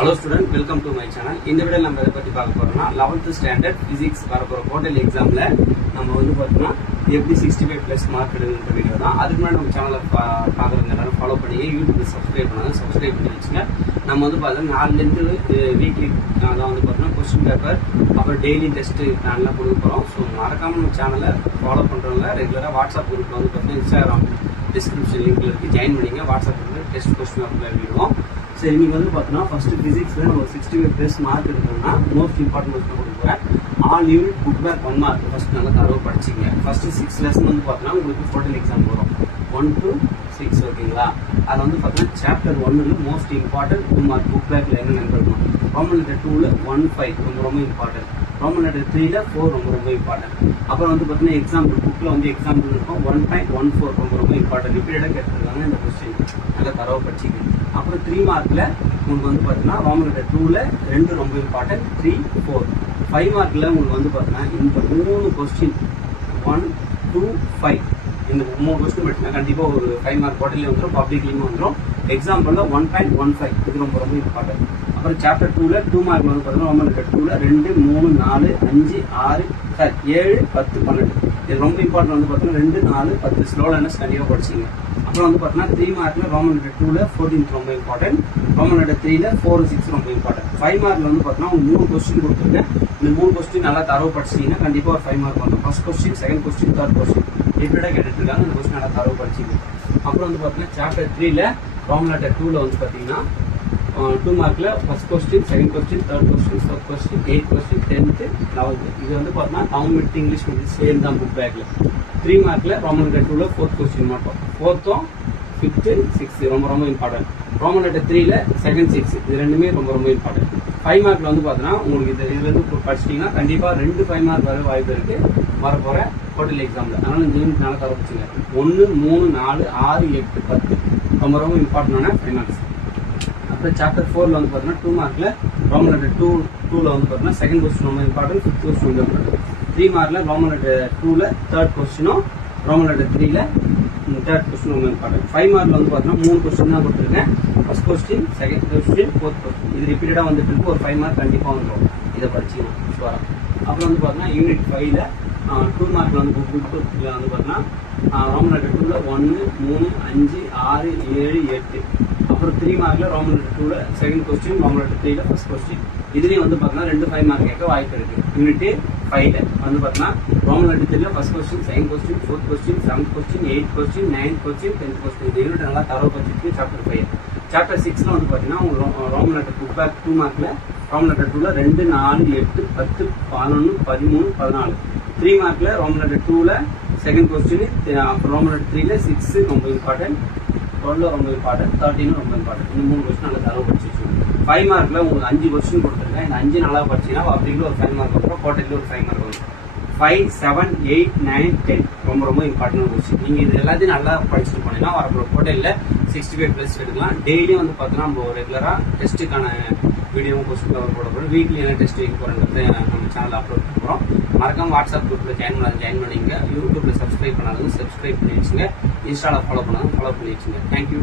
Hello student, welcome to my channel. இந்த வீடியோல நம்ம எதை பத்தி பார்க்க போறோம்னா 11th standard physics வரப்போற குவார்டர்லி எக்ஸாம்ல நம்ம வந்து பார்த்தோம்னா எப்படி 65 plus மார்க் எடுக்கணும்ன்ற வீடியோ தான். அதுக்கு முன்னாடி நம்ம சேனலை பார்க்குறவங்க எல்லாரும் ஃபாலோ பண்ணி யூடியூப்ல சப்ஸ்கிரைப் பண்ணி வச்சுங்க. நம்ம வந்து பார்த்தோம்னா 4 இருந்து வீக்லி அதான் வந்து பார்த்தோம்னா கொஸ்டின் பேப்பர் அப்புறம் டெய்லி டெஸ்ட் பிளான்லாம் கொடுக்க போகிறோம். ஸோ மறக்காம நம்ம சேனலை ஃபாலோ பண்ணுறவங்க ரெகுலராக வாட்ஸ்அப் குரூப்ல வந்து பார்த்தீங்கன்னா இன்ஸ்டாகிராம் டிஸ்கிரிப்ஷன் லிங்க்ல இருக்கு, ஜாயின் பண்ணிங்க. வாட்ஸ்அப் குரூப்ல டெஸ்ட் கொஸ்டின் பேப்பர் எழுதிடுவோம். சரி, நீங்க வந்து பார்த்தோம்னா ஃபர்ஸ்ட் பிசிக்ஸ்ல நம்ம 65 plus மார்க் எடுக்கணும்னா மோஸ்ட் இம்பார்ட்டன்ட் கொஸ்டின் கொடுக்குறேன். All unit book back 1 mark first நல்லா தரவு படிச்சிங்க. ஃபர்ஸ்ட் 6 லெசன் வந்து பார்த்தோம்னா உங்களுக்கு டோட்டல் எக்ஸாம் வரும் 1 to 6. ஓகேங்களா? அது வந்து பார்த்தோம்னா சாப்டர் 1ல மோஸ்ட் இம்பார்ட்டன்ட் 2 மார்க் புக் பேக்ல என்ன நம்பர் ரோமன் லெட்டர் 2ல 1-5 ரொம்ப இம்பார்ட்டன்ட், ரோமன் லெட்டர் 3ல 4 ரொம்ப இம்பார்ட்டன்ட். அப்புறம் வந்து பார்த்தீங்கன்னா எக்ஸாம்பிள் புக்ல வந்து எக்ஸாம்பிள் இருக்கும் 1.14 ரொம்ப இம்பார்ட்டன்ட். ரிப்பீட்டடா கேட்டிருக்காங்க இந்த கொஸ்டின், நல்லா தரவு படிச்சிங்க. அப்புறம் 3 மார்க்ல உங்களுக்கு வந்து பார்த்தீங்கன்னா ரோமன் லெட்டர் 2ல 2 ரொம்ப இம்பார்ட்டன்ட், 3, 4. 5 மார்க்ல உங்களுக்கு வந்து பார்த்தீங்கன்னா இந்த 3 கொஸ்டின் 1, 2, 5 இந்த 3 கொஸ்டின் படிச்சா கண்டிப்பா ஒரு 5 மார்க் குவார்டர்லி வந்துடும், பப்ளிக்லயும் வந்துடும். எக்ஸாம்பிள்ல 1.15 இது ரொம்ப இம்பார்ட்டன்ட். அப்புறம் சாப்டர் 2ல 2 மார்க் வந்து பார்த்தீங்கன்னா ரோமன் லெட்டர் 2ல 2, 3, 4, 5, 6, 7, 10, 12 இது ரொம்ப இம்பார்ட்டன்ட். வந்து பார்த்தீங்கன்னா 2, 4, 10 ஸ்லோ லேர்னர்ஸ் கண்டிப்பா படிச்சிங்க. அப்புறம் வந்து பார்த்தீங்கன்னா 3 மார்க்ல ரோமன் லெட்டர் 2ல 14 ரொம்ப இம்பார்ட்டன்ட், ரோமன் லெட்டர் 3ல 4, 6 ரொம்ப இம்பார்ட்டன்ட். 5 மார்க்ல வந்து பார்த்தீங்கன்னா 3 கொஸ்டின் கொடுத்துருக்கேன். இந்த 3 கொஸ்டின் நல்லா தரவு படிச்சீங்கன்னா கண்டிப்பா ஒரு 5 மார்க் வந்துடும். First question, second question, third question ரிப்பீட்டடா கேட்டுட்டு இருக்காங்க. இந்த கொஸ்டின் நல்லா தரவு படிச்சிங்க. அப்புறம் வந்து பார்த்தீங்கன்னா சாப்டர் 3ல ரோமன் லெட்டர் 2ல வந்து பார்த்தீங்கன்னா 2 மார்க்ல first question, second question, third question, fourth question, 8 question, 10th, 11th இது வந்து பார்த்தீங்கன்னா தமிழ் வித் இங்கிலீஷ் சேம் தான் புக் பேக்ல. 3 மார்க்ல ரோமன் லெட்டர் 2ல 4th கொஸ்டின் மட்டும், 4th, 5th, 6th ரொம்ப இம்பார்ட்டன்ட். ரோமன் லெட்டர் 3ல செகண்ட் 6 இது ரெண்டுமே ரொம்ப இம்பார்ட்டன்ட். 5 மார்க்ல வந்து பார்த்தீங்கன்னா உங்களுக்கு இதுல இருந்து படிச்சிட்டீங்கன்னா கண்டிப்பா 2 5 மார்க் வர வாய்ப்பு இருக்கு வரப்போற குவார்டர்லி எக்ஸாம்ல. அதனால இந்த யூனிட் நல்லா தர வச்சுங்க. 1, 3, 4, 6, 8, 10 ரொம்ப இம்பார்ட்டன்டான 5 மார்க்ஸ். அப்புறம் சாப்டர் 4ல வந்து பார்த்தீங்கன்னா 2 மார்க்ல ரோமன் லெட்டர் 2ல வந்து பார்த்தீங்கன்னா செகண்ட் கொஸ்டின் ரொம்ப இம்பார்ட்டன்ட், 5th கொஸ்டின் ரொம்ப இம்பார்ட்டன்ட். 3 மார்க்ல ரோமன் லெட்டர் 2ல தேர்ட் கொஸ்டினும், ரோமன் லெட்டர் 3ல தேர்ட் கொஸ்டின் ரொம்ப இம்பார்ட்டன்ட். 5 மார்க்ல வந்து பார்த்தீங்கன்னா 3 கொஸ்டின் தான் கொடுத்துருக்கேன். First question, second question, fourth question இது ரிப்பீட்டடா வந்துட்டு இருக்கு. ஒரு 5 மார்க் கண்டிப்பா வந்துடும், இதை படிச்சுக்கலாம் ஷுவரா. அப்புறம் வந்து பார்த்தீங்கன்னா யூனிட் 5ல 2 மார்க்ல வந்து புக்ல வந்து பார்த்தீங்கன்னா ரோமன் லெட்டர் 2ல 1, 3, 5, 6, 7, 8. அப்புறம் 3 மார்க்ல ரோமன் லெட்டர் 2ல செகண்ட் கொஸ்டின், ரோமன் லெட்டர் 3ல ஃபர்ஸ்ட் கொஸ்டின் இதுலயும் வந்து பார்த்தீங்கன்னா 2 5 மார்க் கேட்க வாய்ப்பு இருக்கு. யூனிட் 5ல வந்து பார்த்தீங்கன்னா ரோமன் லெட்டர் 3ல first question, second question, fourth question, 7th question, 8th question, 9th question, 10th question இந்த யூனிட் நல்லா தரவு படிச்சிருக்கு. சாப்டர் 5 சாப்டர் 6ல வந்து பார்த்தீங்கன்னா ரோமன் லெட்டர் புக் பேக் 2 மார்க்ல ரோமன் லெட்டர் 2ல 2, 4, 8, 10, 11, 13, 14. 3 மார்க்ல ரோமன் லெட்டர் 2ல செகண்ட் கொஸ்டின், ரோமன் லெட்டர் 3ல 6 ரொம்ப இம்பார்ட்டன்ட், 12 ரொம்ப இம்பார்ட்டன்ட், 13 ரொம்ப இம்பார்ட்டன்ட். இந்த 3 கொஸ்டின் நல்லா தரவு படிச்சு. 5 மார்க்ல உங்களுக்கு 5 கொஸ்டின் கொடுத்துருக்கேன். இந்த 5 நல்லா படிச்சீங்கன்னா அப்படிங்கிற ஒரு 5 மார்க் வரும், குவார்டர்லி ஒரு 5 மார்க் வரும். 5, 7, 8, 9, 10 ரொம்ப இம்பார்ட்டன்ட் கொஸ்டின். நீங்க இது எல்லாத்தையும் நல்லா படிச்சுட்டு போனீங்கன்னா வரப்போ குவார்டர்ல 65 plus எடுக்கலாம். டெய்லியும் வந்து பார்த்தீங்கன்னா நம்ம ரெகுலரா டெஸ்ட்டுக்கான வீடியோவும் கொஸ்டின் கவர் போட போறோம். வீக்லி என்ன டெஸ்ட் வைக்க போறோங்கிறத நம்ம சேனல் அப்லோட் பண்ண போறோம். மறக்காம வாட்ஸ்அப் குரூப்ல ஜாயின் பண்ணிங்க. யூடியூப்ல சப்ஸ்கிரைப் பண்ணாலும் சப்ஸ்கிரைப் பண்ணி வச்சுங்க. இன்ஸ்டால ஃபாலோ பண்ணாலும் ஃபாலோ பண்ணி வச்சுங்க. தேங்க்யூ.